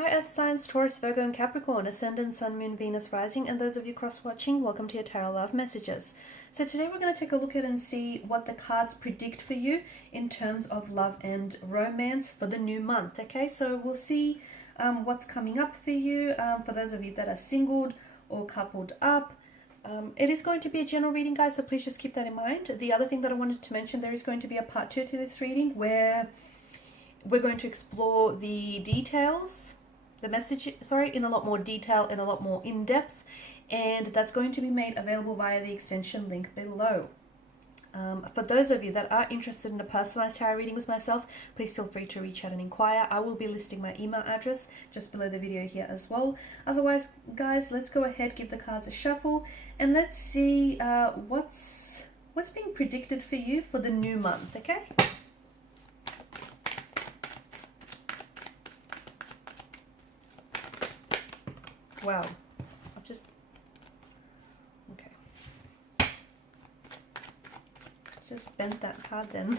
Hi Earth signs, Taurus, Virgo and Capricorn, Ascendant, Sun, Moon, Venus, Rising, and those of you cross-watching, welcome to your Tarot Love Messages. So today we're going to take a look at and see what the cards predict for you in terms of love and romance for the new month, okay? So we'll see what's coming up for you, for those of you that are singled or coupled up. It is going to be a general reading, guys, so please just keep that in mind. The other thing that I wanted to mention, there is going to be a part 2 to this reading where we're going to explore the details, the message, sorry, in a lot more detail and a lot more in depth, and that's going to be made available via the extension link below. For those of you that are interested in a personalized tarot reading with myself, please feel free to reach out and inquire. I will be listing my email address just below the video here as well. Otherwise, guys, let's go ahead, give the cards a shuffle, and let's see what's being predicted for you for the new month, okay? Wow, I've just, okay. Just bent that card then.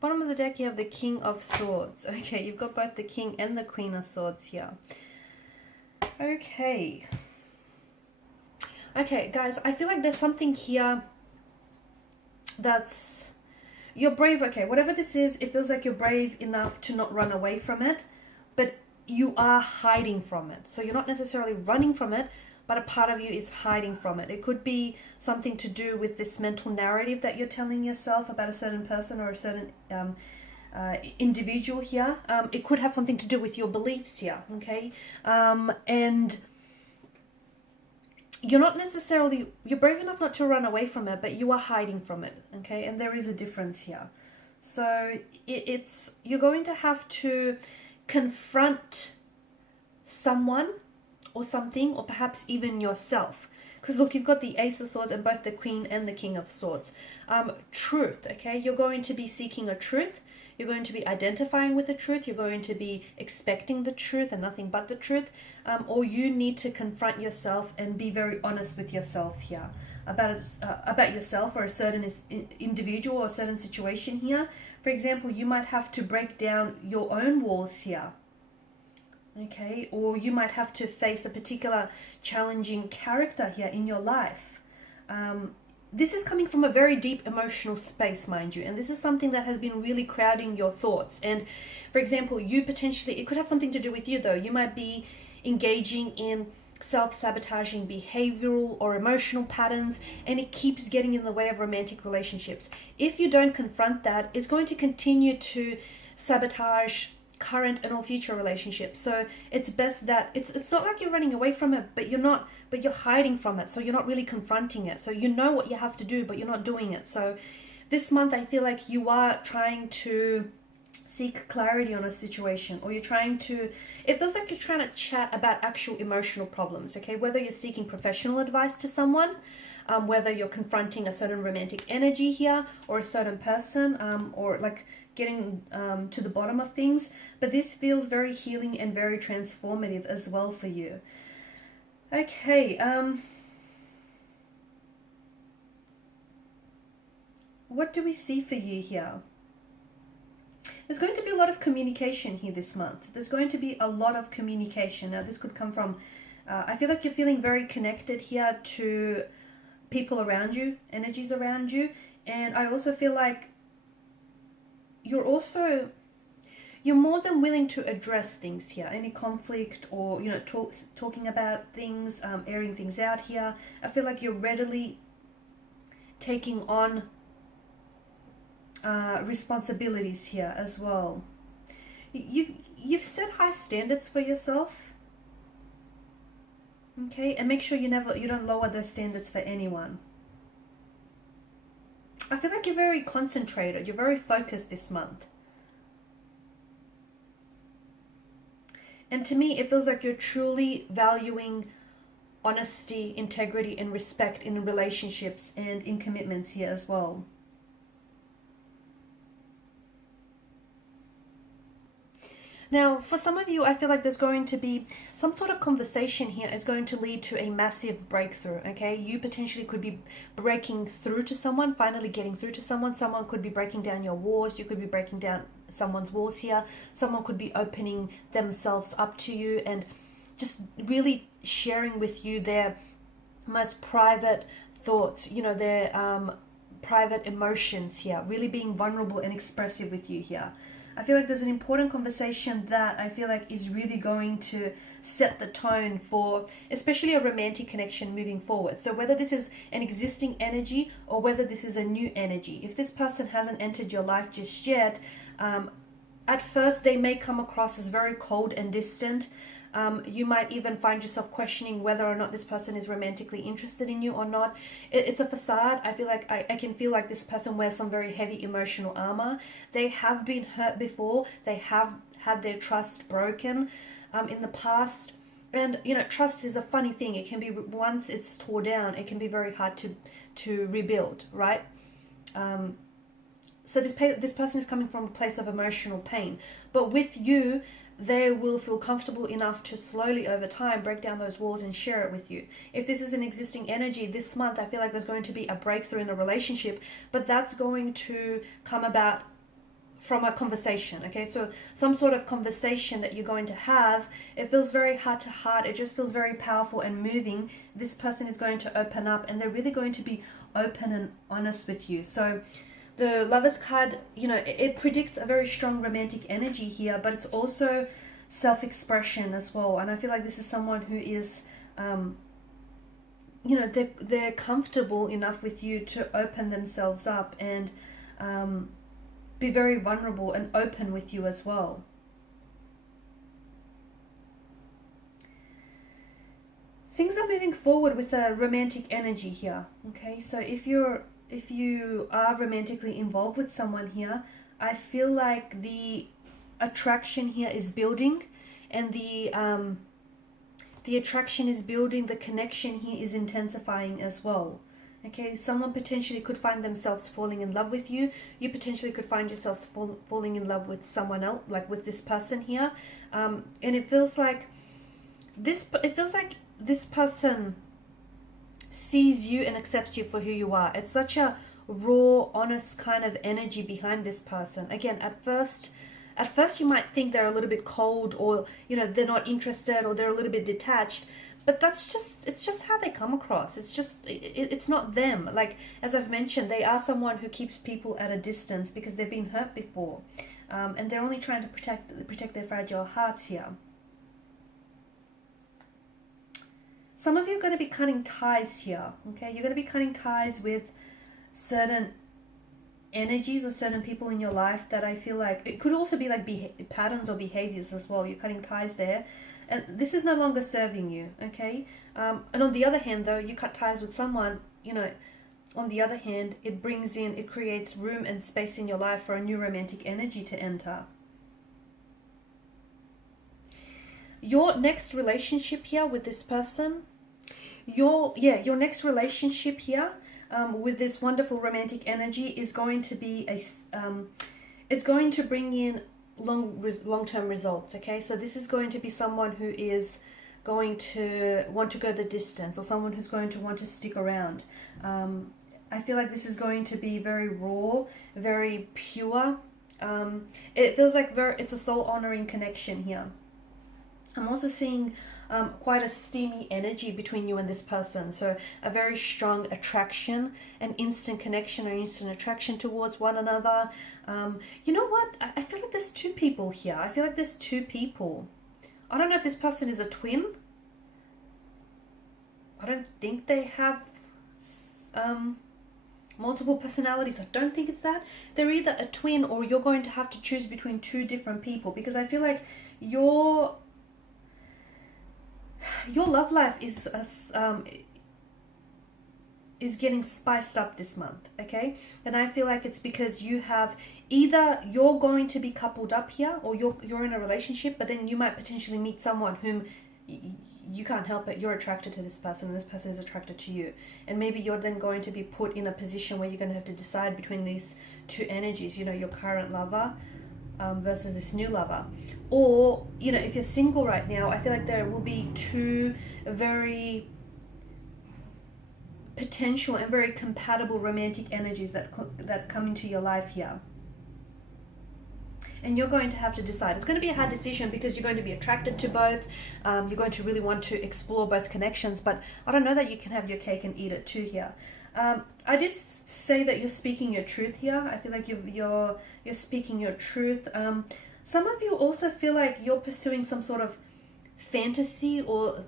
Bottom of the deck, you have the King of Swords. Okay, you've got both the King and the Queen of Swords here. Okay. Okay, guys, I feel like there's something here that's... You're brave, okay, whatever this is, it feels like you're brave enough to not run away from it, but you are hiding from it. So you're not necessarily running from it, but a part of you is hiding from it. It could be something to do with this mental narrative that you're telling yourself about a certain person or a certain individual here. It could have something to do with your beliefs here, okay? And you're not necessarily, you're brave enough not to run away from it, but you are hiding from it, okay? And there is a difference here. So you're going to have to confront someone or something, or perhaps even yourself, because look, you've got the Ace of Swords and both the Queen and the King of Swords. Truth, okay? You're going to be seeking a truth. You're going to be identifying with the truth. You're going to be expecting the truth and nothing but the truth. Or you need to confront yourself and be very honest with yourself here about yourself or a certain individual or a certain situation here. For example, you might have to break down your own walls here. Okay, or you might have to face a particular challenging character here in your life. This is coming from a very deep emotional space, mind you, and this is something that has been really crowding your thoughts. And for example, you potentially, it could have something to do with you though. You might be engaging in self-sabotaging behavioral or emotional patterns, and it keeps getting in the way of romantic relationships. If you don't confront that, it's going to continue to sabotage current and all future relationships. So it's best that it's not like you're running away from it, but you're hiding from it, so you're not really confronting it. So you know what you have to do, but you're not doing it. So this month I feel like you are trying to seek clarity on a situation, or you're trying to, it feels like you're trying to chat about actual emotional problems, okay? Whether you're seeking professional advice to someone, whether you're confronting a certain romantic energy here or a certain person, or like getting to the bottom of things. But this feels very healing and very transformative as well for you. Okay, what do we see for you here? There's going to be a lot of communication here this month. There's going to be a lot of communication. Now this could come from, I feel like you're feeling very connected here to people around you, energies around you. And I also feel like you're more than willing to address things here, any conflict, or you know, talking about things, airing things out here. I feel like you're readily taking on responsibilities here as well. You've set high standards for yourself, okay, and make sure you don't lower those standards for anyone. I feel like you're very concentrated, you're very focused this month. And to me, it feels like you're truly valuing honesty, integrity, and respect in relationships and in commitments here as well. Now, for some of you, I feel like there's going to be some sort of conversation here is going to lead to a massive breakthrough, okay? You potentially could be breaking through to someone, finally getting through to someone. Someone could be breaking down your walls. You could be breaking down someone's walls here. Someone could be opening themselves up to you and just really sharing with you their most private thoughts, you know, their private emotions here, really being vulnerable and expressive with you here. I feel like there's an important conversation that I feel like is really going to set the tone for especially a romantic connection moving forward. So whether this is an existing energy or whether this is a new energy, if this person hasn't entered your life just yet, at first they may come across as very cold and distant. You might even find yourself questioning whether or not this person is romantically interested in you or not. It's a facade. I feel like I can feel like this person wears some very heavy emotional armor. They have been hurt before. They have had their trust broken in the past. And, you know, trust is a funny thing. It can be, once it's tore down, it can be very hard to rebuild, right? So this person is coming from a place of emotional pain. But with you, they will feel comfortable enough to slowly over time break down those walls and share it with you. If this is an existing energy this month, I feel like there's going to be a breakthrough in a relationship, but that's going to come about from a conversation, okay? So some sort of conversation that you're going to have, it feels very heart to heart. It just feels very powerful and moving. This person is going to open up and they're really going to be open and honest with you. So the Lovers card, you know, it predicts a very strong romantic energy here, but it's also self-expression as well. And I feel like this is someone who is, you know, they're comfortable enough with you to open themselves up and be very vulnerable and open with you as well. Things are moving forward with a romantic energy here, okay? So if you are romantically involved with someone here, I feel like the attraction here is building, and the attraction is building, the connection here is intensifying as well. Okay, someone potentially could find themselves falling in love with you. You potentially could find yourselves falling in love with someone else, like with this person here. And it feels like this person sees you and accepts you for who you are. It's such a raw, honest kind of energy behind this person. Again, at first you might think they're a little bit cold, or, you know, they're not interested, or they're a little bit detached, but it's just how they come across. It's not them. Like, as I've mentioned, they are someone who keeps people at a distance because they've been hurt before, and they're only trying to protect their fragile hearts here. Some of you are going to be cutting ties here, okay? You're going to be cutting ties with certain energies or certain people in your life that I feel like, it could also be like patterns or behaviors as well. You're cutting ties there, and this is no longer serving you, okay? And on the other hand, though, you cut ties with someone, you know, on the other hand, it creates room and space in your life for a new romantic energy to enter. Your next relationship here with this person, your next relationship here with this wonderful romantic energy is going to be it's going to bring in long-term results, okay? So this is going to be someone who is going to want to go the distance, or someone who's going to want to stick around. I feel like this is going to be very raw, very pure. It feels like it's a soul-honoring connection here. I'm also seeing quite a steamy energy between you and this person. So a very strong attraction, an instant connection or instant attraction towards one another. You know what? I feel like there's two people here. I feel like there's two people. I don't know if this person is a twin. I don't think they have multiple personalities. I don't think it's that. They're either a twin, or you're going to have to choose between two different people, because I feel like your love life is is getting spiced up this month, okay? And I feel like it's because you have either you're going to be coupled up here, or you're in a relationship, but then you might potentially meet someone whom you can't help it. You're attracted to this person, and this person is attracted to you. And maybe you're then going to be put in a position where you're going to have to decide between these two energies, you know, your current lover versus this new lover. Or, you know, if you're single right now, I feel like there will be two very potential and very compatible romantic energies that come into your life here. And you're going to have to decide. It's going to be a hard decision because you're going to be attracted to both. You're going to really want to explore both connections, but I don't know that you can have your cake and eat it too here. I did say that you're speaking your truth here. I feel like you're speaking your truth. Some of you also feel like you're pursuing some sort of fantasy, or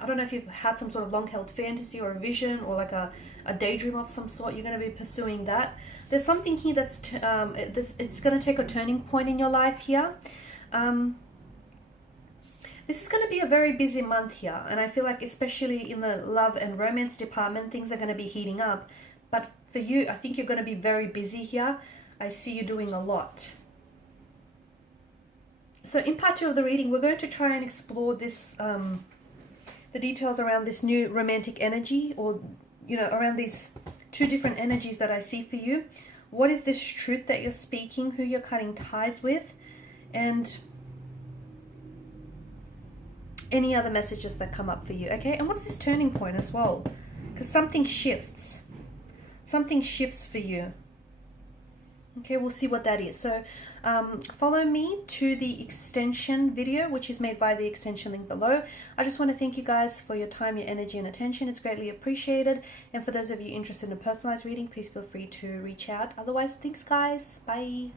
I don't know if you've had some sort of long-held fantasy or a vision or like a daydream of some sort. You're going to be pursuing that. There's something here that's it's going to take a turning point in your life here. This is going to be a very busy month here, and I feel like especially in the love and romance department, things are going to be heating up. But for you, I think you're going to be very busy here. I see you doing a lot. So in part 2 of the reading, we're going to try and explore this, the details around this new romantic energy, or, you know, around these two different energies that I see for you. What is this truth that you're speaking, who you're cutting ties with, and any other messages that come up for you, okay? And what's this turning point as well? Because something shifts. Something shifts for you. Okay, we'll see what that is. So follow me to the extension video, which is made by the extension link below. I just want to thank you guys for your time, your energy, and attention. It's greatly appreciated. And for those of you interested in a personalized reading, please feel free to reach out. Otherwise, thanks guys. Bye.